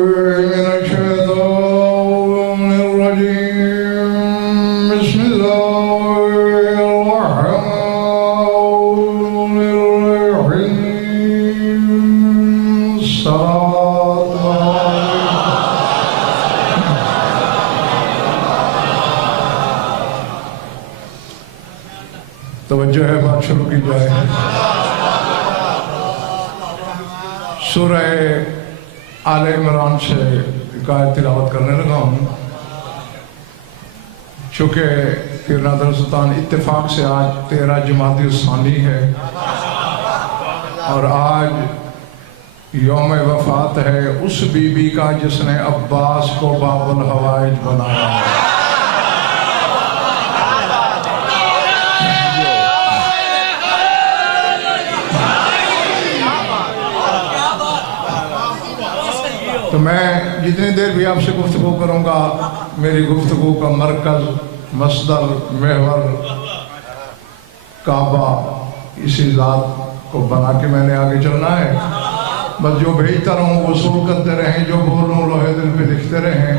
من الشيطان الرجيم بسم الله الرحمن الرحيم توجہ ہے، بات شروع کی جائے۔ سورہ آل عمران سے ایک آیت تلاوت کرنے لگا ہوں، چونکہ پیر نادر سلطان اتفاق سے آج 13 جمادی الثانی ہے اور آج یوم وفات ہے اس بی بی کا جس نے عباس کو باب الحوائج بنایا ہے۔ تو میں جتنی دیر بھی آپ سے گفتگو کروں گا، میری گفتگو کا مرکز، مصدر، محور کعبہ اسی ذات کو بنا کے میں نے آگے چلنا ہے۔ بس جو بھیجتا رہوں وصول کرتے رہیں، جو بولوں لوہے دل پہ لکھتے رہیں،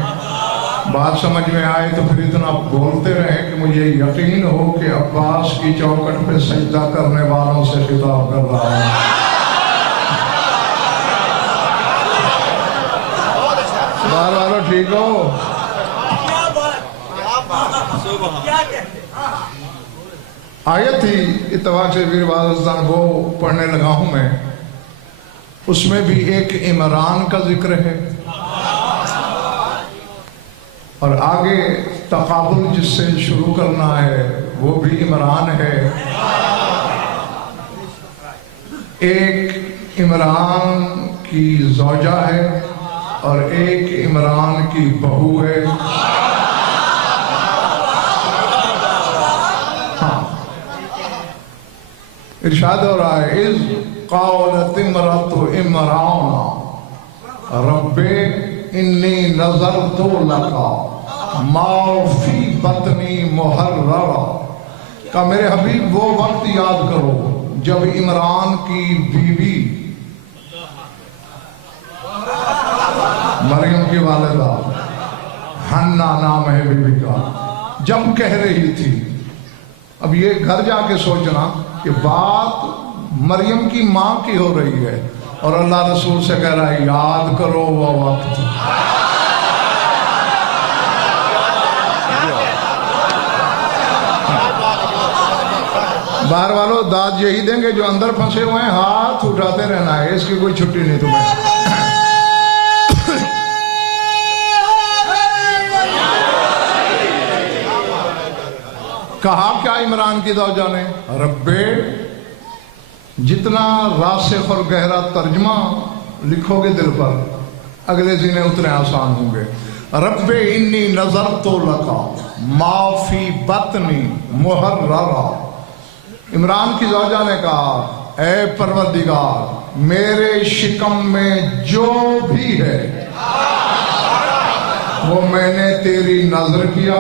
بات سمجھ میں آئے تو پھر اتنا بولتے رہیں کہ مجھے یقین ہو کہ عباس کی چوکٹ پہ سجدہ کرنے والوں سے خطاب کر رہا ہوں۔ بار بارو ٹھیک ہو؟ آیت تھی اتفاق سے پیر بازستان وہ پڑھنے لگا ہوں میں، اس میں بھی ایک عمران کا ذکر ہے اور آگے تقابل جس سے شروع کرنا ہے وہ بھی عمران ہے۔ ایک عمران کی زوجہ ہے اور ایک عمران کی بہو ہے۔ ارشاد ہو رہا ہے اذ قالت امرأۃ عمران رب انی نذرت لک ما فی بطنی محررا، کہ میرے حبیب وہ وقت یاد کرو جب عمران کی بیوی مریم کی والدہ حنا نام ہے بیوی کا، جب کہہ رہی تھی، اب یہ گھر جا کے سوچنا کہ بات مریم کی ماں کی ہو رہی ہے اور اللہ رسول سے کہہ رہا ہے یاد کرو وہ وقت۔ باہر والوں داد یہی دیں گے، جو اندر پھنسے ہوئے ہیں ہاتھ اٹھاتے رہنا ہے، اس کی کوئی چھٹی نہیں تمہیں۔ کہا کیا عمران کی زوجہ نے؟ رب، جتنا راسخ اور گہرا ترجمہ لکھو گے دل پر اگلے زینے اتنے آسان ہوں گے۔ رب انی نذرت لک ما فی بطنی محررا، عمران کی زوجہ نے کہا اے پروردگار میرے شکم میں جو بھی ہے وہ میں نے تیری نظر کیا۔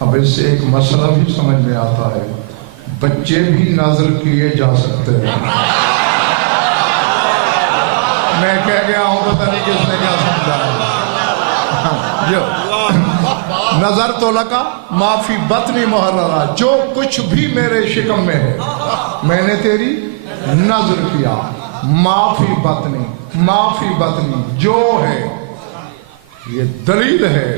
اب اس سے ایک مسئلہ بھی سمجھ میں آتا ہے، بچے بھی نظر کیے جا سکتے ہیں۔ میں کہہ گیا ہوں پتہ نہیں کس نے کیا سمجھا ہے۔ جو نظر تو لکا ما فی بطنی محررا، جو کچھ بھی میرے شکم میں ہے میں نے تیری نظر کیا۔ ما فی بطنی، ما فی بطنی جو ہے، یہ دلیل ہے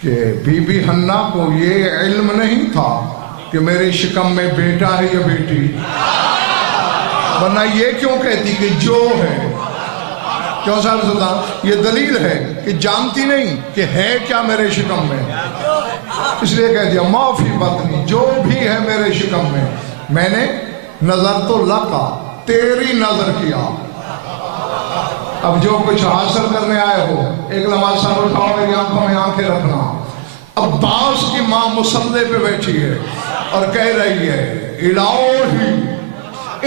کہ بی بی حنا کو یہ علم نہیں تھا کہ میرے شکم میں بیٹا ہے یا بیٹی، ورنہ یہ کیوں کہتی کہ جو ہے؟ کیوں صاحب سلطان؟ یہ دلیل ہے کہ جانتی نہیں کہ ہے کیا میرے شکم میں، اس لیے کہہ دیا ما فی بطنی، جو بھی ہے میرے شکم میں نے نظر تو لکا، تیری نظر کیا۔ اب جو کچھ حاصل کرنے آئے ہو ایک لمحہ سر اٹھاؤ، میری آنکھوں میں آنکھیں رکھنا۔ عباس کی ماں مصلی پہ بیٹھی ہے اور کہہ رہی ہے الہی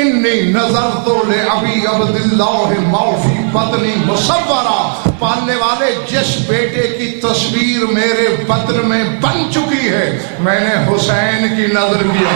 انی نظرت لابی عبداللہ ما فی بطنی مصورا، پالنے والے جس بیٹے کی تصویر میرے بطن میں بن چکی ہے میں نے حسین کی نظر کیا۔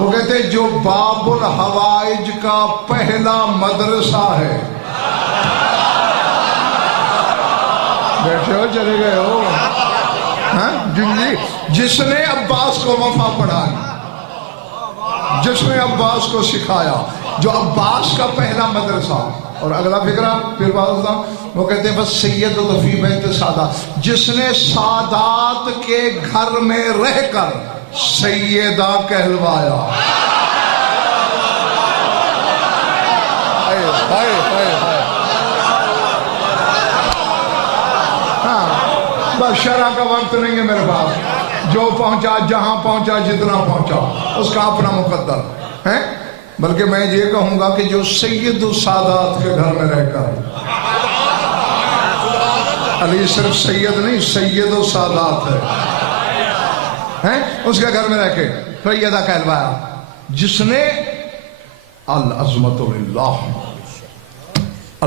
وہ کہتے ہیں جو باب الحوائج کا پہلا مدرسہ ہے. بیٹھے ہو چلے گئے ہو ہاں جی. جس نے عباس کو وفا پڑھائی, جس نے عباس کو سکھایا, جو عباس کا پہلا مدرسہ. اور اگلا فکرہ پھر بات تھا, وہ کہتے ہیں بس سید فی بیت سادات, جس نے سادات کے گھر میں رہ کر سیدہ کہلوایا. ہاں بس شرح کا وقت نہیں ہے میرے پاس. جو پہنچا, جہاں پہنچا, جتنا پہنچا, اس کا اپنا مقدر ہے. بلکہ میں یہ کہوں گا کہ جو سید السادات کے گھر میں رہ کر, علی صرف سید نہیں, سید السادات ہے, اس کے گھر میں رہ کے سیدہ کہلوایا. جس نے العظمت للہ,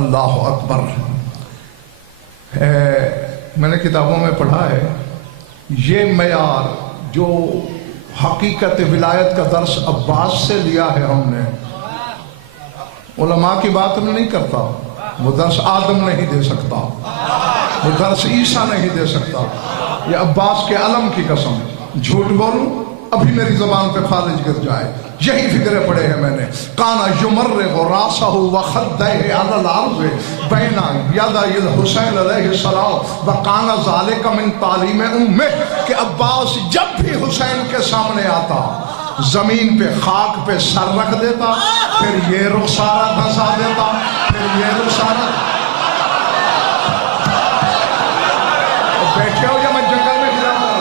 اللہ اکبر. میں نے کتابوں میں پڑھا ہے یہ معیار جو حقیقت ولایت کا درس عباس سے لیا ہے ہم نے. علماء کی بات میں نہیں کرتا, وہ درس آدم نہیں دے سکتا, وہ درس عیسیٰ نہیں دے سکتا. یہ عباس کے علم کی قسم. جھوٹ بولوں ابھی میری زبان پہ فالج گر جائے. یہی فکرے پڑے ہیں میں نے. کانا یمرغ راسہ وخدہ علی الارض بین یدی الحسین علیہ السلام وکانا ذالک من تعلیم امہ, کہ عباس جب بھی حسین کے سامنے آتا زمین پہ خاک پہ سر رکھ دیتا, پھر یہ رخسارہ دھسا دیتا, پھر یہ رخسارہ. بیٹھے ہو یا میں جنگل میں گرا ہوں؟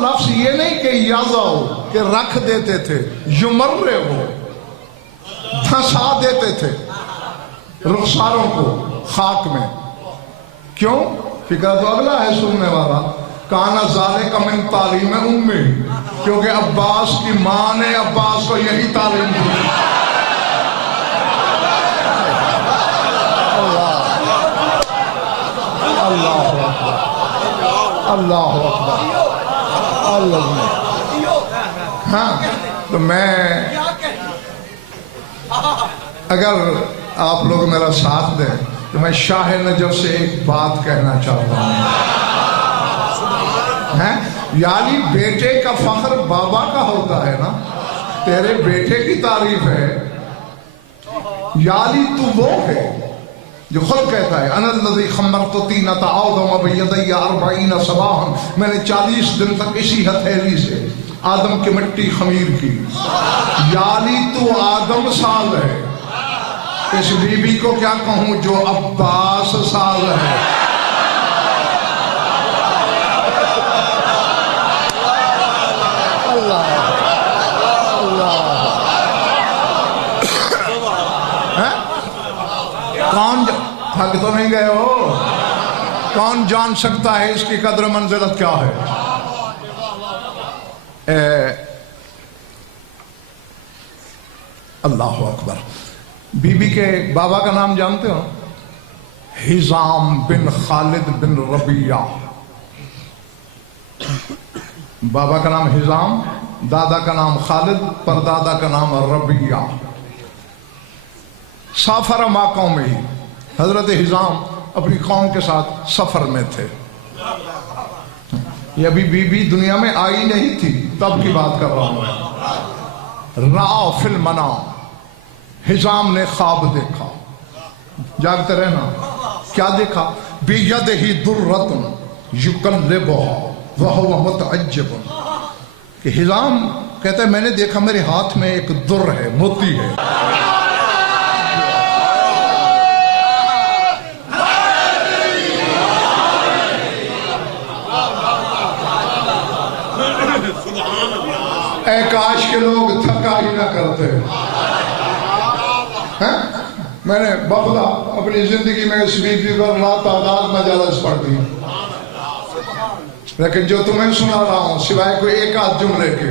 لفظ یہ نہیں کہ یازاؤ کہ رکھ دیتے تھے, یمرے ہو دھسا دیتے تھے رخساروں کو خاک میں. کیوں؟ فکر تو اگلا ہے سننے والا. کانا ذالک من تعلیم امی, کیونکہ عباس کی ماں نے عباس کو یہی تعلیم دی. اللہ اکبر, اللہ اکبر, اللہ. ہاں تو میں, اگر آپ لوگ میرا ساتھ دیں تو میں شاہ نجف سے ایک بات کہنا چاہتا ہوں. یعنی بیٹے کا فخر بابا کا ہوتا ہے نا, تیرے بیٹے کی تعریف ہے. یعنی تو وہ ہے جو خود کہتا ہے انا الذی خمرت طینۃ آدم بیدی 40 صباحا, میں نے 40 دن تک اسی ہتھیلی سے آدم کی مٹی خمیر کی. یعنی تو آدم سال ہے. اس بی بی کو کیا کہوں جو عباس سال ہے. اللہ اللہ. کون تھک تو نہیں گئے ہو؟ کون جان سکتا ہے اس کی قدر منزلت کیا ہے؟ اللہ اکبر. بی بی کے بابا کا نام جانتے ہو؟ حزام بن خالد بن ربیعہ. بابا کا نام حزام, دادا کا نام خالد, پردادا کا نام ربیعہ. سافر ما قوم ہی, حضرت حزام اپنی قوم کے ساتھ سفر میں تھے. یہ ابھی بی بی دنیا میں آئی نہیں تھی تب کی بات کر رہا ہوں. رأى فی المنام, حزام نے خواب دیکھا. جاگتے رہنا. کیا دیکھا؟ بیدہ درۃ یقلبھا وہو متعجب, کہ حزام کہتا ہے میں نے دیکھا میرے ہاتھ میں ایک در ہے, موتی ہے. اے کاش کے لوگ تھکا ہی نہ کرتے. میں نے بخدا اپنی زندگی میں اس بی بی پر لا تعداد مجالس پڑھ دی, لیکن جو تمہیں سنا رہا ہوں سوائے کوئی ایک آدھ جملے کے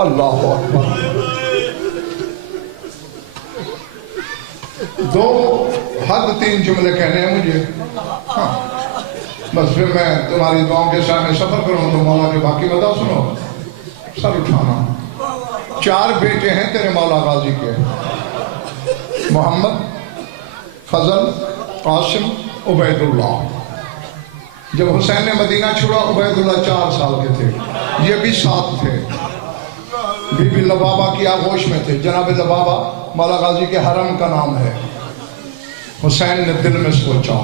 اللہ اکبر. دو حد 3 جملے کہنے ہیں مجھے. ہاں بس پھر میں تمہاری دعاؤں کے سامنے سفر کروں تو مولا کے باقی بتا سنو. سر اٹھانا. 4 بیٹے ہیں تیرے مولا غازی کے، محمد، فضل، قاسم، عبید اللہ. جب حسین نے مدینہ چھوڑا عبید اللہ 4 سال کے تھے، یہ بھی 7 تھے. بی بی لبابہ کی آغوش میں تھے. جناب لبابہ مولا غازی کے حرم کا نام ہے. حسین نے دل میں سوچا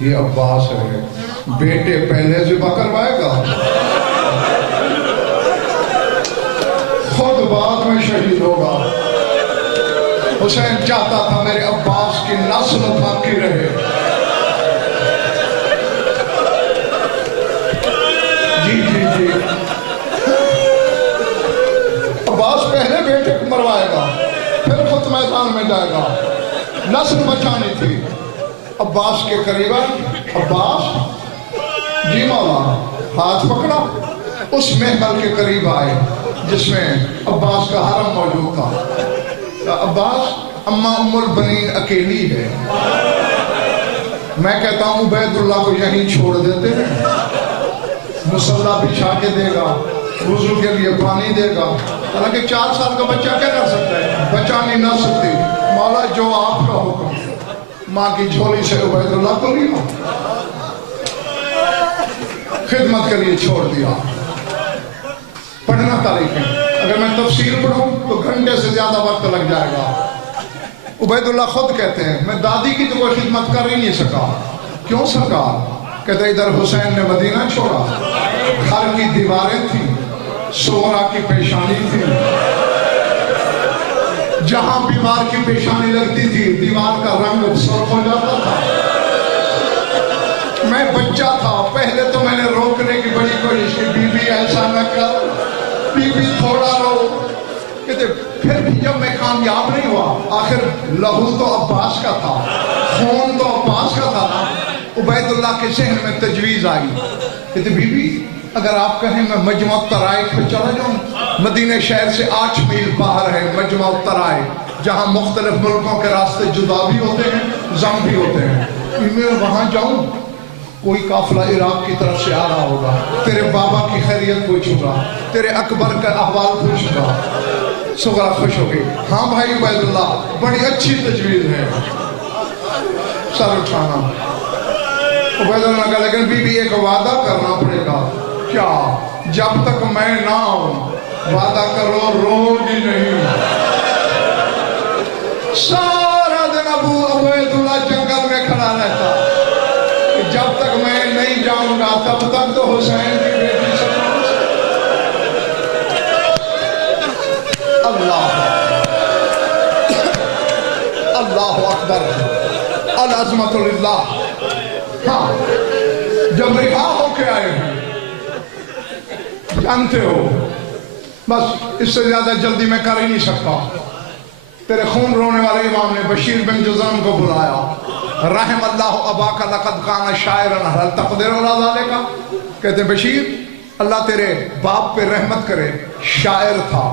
یہ عباس ہے، بیٹے پہلے ذبح کروائے گا، خود بعد میں شہید ہوگا. حسین چاہتا تھا میرے عباس کی نسل باقی رہے. جی جی جی عباس پہلے بیٹے کو مروائے گا، پھر خود میدان میں جائے گا. نسل بچانی تھی. عباس کے قریب عباس جی مولا، ہاتھ پکڑا. اس محل کے قریب آئے جس میں عباس کا حرم موجود تھا. عباس اماں ام البنین اکیلی ہے. میں کہتا ہوں عبید اللہ کو یہیں چھوڑ دیتے ہیں، مصلی بچھا کے دے گا، وضو کے لیے پانی دے گا. حالانکہ 4 سال کا بچہ کیا کر سکتا ہے؟ بچہ نہیں نہ سکتی. مولا جو آپ کا حکم. ماں کی جھولی سے عبید اللہ کو لیا، خدمت کے لیے چھوڑ دیا. پڑھنا تاریخیں، اگر میں تفصیل پڑھوں تو گھنٹے سے زیادہ وقت لگ جائے گا. عبید اللہ خود کہتے ہیں میں دادی کی تو کوئی خدمت کر ہی نہیں سکا. کیوں سرکار؟ کہتے ادھر حسین نے مدینہ چھوڑا، گھر کی دیواریں تھیں، سغرا کی پیشانی تھی. جہاں بیمار کی پیشانی لگتی تھی دیوار کا رنگ سرخ ہو جاتا تھا. میں بچہ تھا، پہلے تو میں نے روکنے کی بڑی کوشش کی، بی بی ایسا نہ کر، بی بی تھوڑا رو. کہتے پھر بھی جب میں کامیاب نہیں ہوا، آخر لہو تو عباس کا تھا، خون تو عباس کا تھا. عبید اللہ کے ذہن میں تجویز آئی. کہتے بی بی اگر آپ کہیں میں مجمع الطرائق پہ چلا جاؤں. مدینہ شہر سے 8 میل باہر ہے مجمع الطرائق، جہاں مختلف ملکوں کے راستے جدا بھی ہوتے ہیں، ضم بھی ہوتے ہیں. میں وہاں جاؤں، کوئی قافلہ عراق کی طرف سے آ رہا ہوگا، تیرے بابا کی خیریت پوچھوں گا، تیرے اکبر کا احوال پوچھوں گا. سغرا خوش ہو گئی. ہاں بھائی عبید اللہ، بڑی اچھی تجویز ہے. سر اٹھانا. عبید اللہ کہا لیکن بی بی ایک وعدہ کرنا پڑے گا. کیا؟ جب تک میں نہ آؤں وعدہ کرو روگی نہیں. سارا دن ابو عبید اللہ جنگل میں کھڑا رہتا کہ جب تک میں نہیں جاؤں گا تب تک تو حسین کی بیٹی سے. اللہ اکبر، العظمت للہ. ہاں جب رہا ہو کے آئے ہیں جانتے ہو، بس اس سے زیادہ جلدی میں کر ہی نہیں سکتا. تیرے خون رونے والے امام نے بشیر بن جزام کو بلایا. رحم اللہ اباک لقد کان شاعرا هل تقدر على ذلك. کہتے بشیر اللہ تیرے باپ پہ رحمت کرے، شاعر تھا،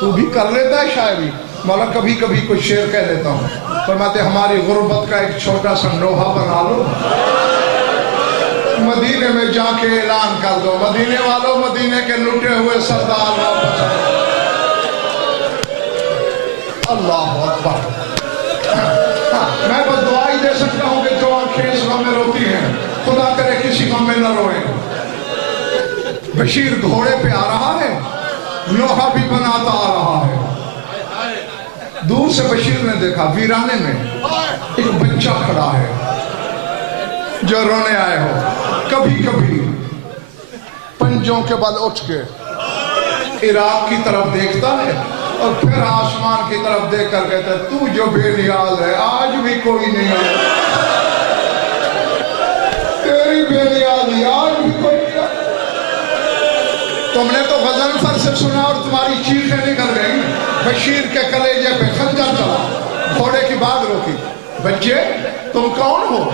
تو بھی کر لیتا ہے شاعری؟ مولا کبھی کبھی کچھ شعر کہہ لیتا ہوں. فرماتے ہماری غربت کا ایک چھوٹا سا نوحہ بنا لو، مدینے میں جا کے اعلان کر دو مدینے والوں مدینے کے لٹے ہوئے سردار واپس آئے. اللہ اکبر. میں بس دعا ہی دے سکتا ہوں کہ جو آنکھیں اس غم میں روتی ہیں خدا کرے کسی غم میں نہ روئیں. بشیر گھوڑے پہ آ رہا ہے، لوہا بھی بناتا آ رہا ہے. دور سے بشیر نے دیکھا ویرانے میں ایک بچہ کھڑا ہے جو رونے آئے ہو. کبھی کبھی پنجوں کے بل اٹھ کے عراق کی طرف دیکھتا ہے اور پھر آسمان کی طرف دیکھ کر کہتا ہے تو جو بے نیاز ہے آج بھی کوئی نہیں آیا. تیری بے نیازی آج بھی کوئی نہیں آیا. تم نے تو غضنفر سے سنا اور تمہاری چیخیں نکل گئی. بشیر کے کلیجے پہ خنجر چلا، گھوڑے کی بات روکی. بچے تم کون ہو؟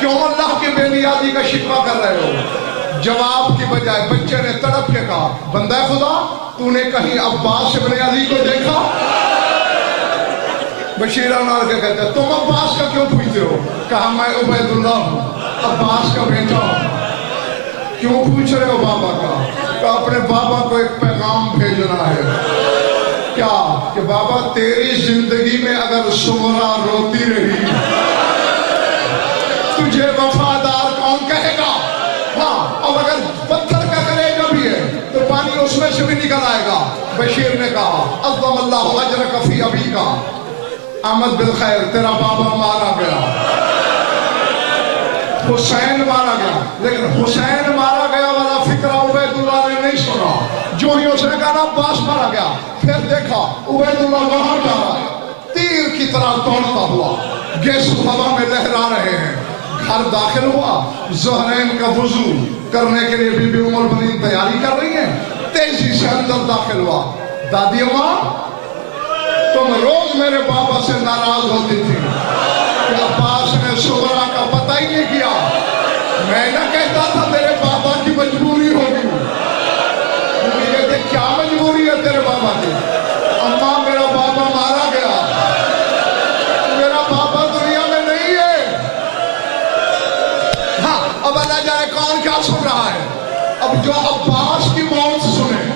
کیوں اللہ کی بے نیازی کا شکوہ کر رہے ہو؟ جواب کی بجائے بچے نے تڑپ کے کہا بندہ خدا تو نے کہیں عباس ابن علی کو دیکھا؟ بشیر انار کے کہتے ہیں تم عباس کا کیوں پوچھتے ہو؟ کہا میں عبید اللہ ہوں، عباس کا بیٹا ہوں۔ کیوں پوچھ رہے ہو بابا کا؟ کہا اپنے بابا کو ایک پیغام بھیجنا ہے۔ کیا؟ کہ بابا تیری زندگی میں اگر سمرہ روتی رہی تجھے وفادار کون کہے گا؟ ہاں، اور اگر پتھر کا کلیجہ بھی ہے تو پانی اس میں سے بھی نکل آئے گا۔ بشیر نے کہا عظم اللہ اجرک فی ابیکا، احمد بالخیر تیرا بابا مارا گیا، حسین مارا گیا، لیکن حسین مارا گیا والا فکرہ عبید اللہ نے نہیں سنا۔ جو ہی اس نے کہا نا عباس مارا گیا، پھر دیکھا عبید اللہ وہاں جا رہا ہے، تیر کی طرح دوڑتا ہوا، گیسو ہوا میں لہرا رہے ہیں۔ گھر داخل ہوا، زہرین کا وضو کرنے کے لیے بی بی ام المؤمنین تیاری کر رہی ہیں، تیزی سے اندر داخل ہوا۔ دادی اماں تم روز میرے بابا سے ناراض ہوتی تھی کہ عباس نے سغرا کا پتہ ہی نہیں کیا، میں نہ کہتا تھا تیرے بابا کی مجبوری ہوگی۔ مجھے کہتے کیا مجبوری ہے تیرے بابا کی؟ اماں میرا بابا مارا گیا، میرا بابا دنیا میں نہیں ہے۔ ہاں اب اللہ جانے کون کیا سن رہا ہے؟ اب جو عباس کی موت سنے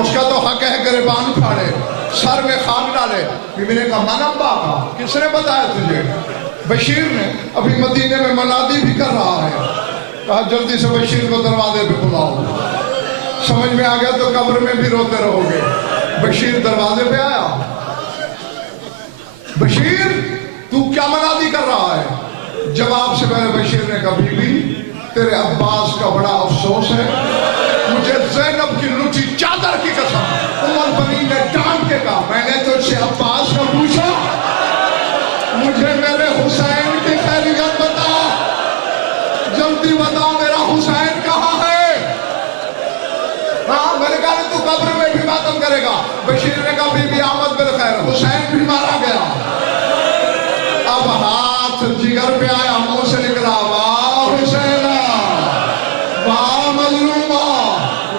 اس کا تو حق ہے گریبان پھاڑے، سر میں خاک ڈالے۔ بی بی نے کہا من ابا کا؟ کس نے بتایا تجھے؟ بشیر نے ابھی مدینے میں منادی بھی کر رہا ہے۔ کہا جلدی سے بشیر کو دروازے پہ بلاؤ۔ سمجھ میں آ گیا تو قبر میں بھی روتے رہو گے۔ بشیر دروازے پہ آیا، بشیر تو کیا منادی کر رہا ہے؟ جواب سے پہلے بشیر نے کہا بی بی تیرے عباس کا بڑا افسوس ہے، مجھے زینب کی لچی چادر کی قسم ام المؤمنین نے ڈانٹ کے کہا میں نے تجھ سے عباس کا پوچھا، مجھے میرے حسین کی خیریت بتا، جلدی بتا میرا حسین کہاں ہے؟ ہاں میں نے کہا تو قبر میں بھی ماتم کرے گا۔ بشیر نے کہا بی بی احمد بالخیر حسین بھی مارا گیا۔ اب ہاتھ جگر پہ آیا، منہ سے نکلا واہ حسین واہ مظلومہ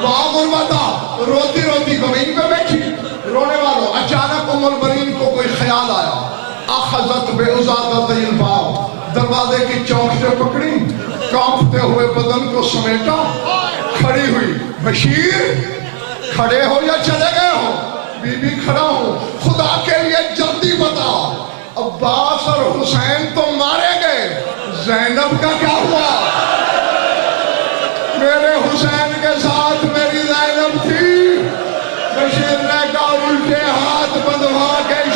واہ غربتہ، روتی روتی زمین پہ بیٹھی رونے والوں۔ اچانک ام المؤمنین کو کوئی خیال آیا، اخذت بعضادت الباب، دروازے کی چوک سے پکڑی، کانپتے ہوئے بدن کو سمیٹا، کھڑی ہوئی۔ بشیر کھڑے ہو یا چلے گئے ہو؟ بی بی کھڑا ہو، خدا کے لیے جلدی بتا عباس اور حسین تو مارے گئے، زینب کا کیا ہوا؟ میرے حسین کے ساتھ میری زینب تھی۔ بشیر نے کہا الٹے ہاتھ بندھوا کے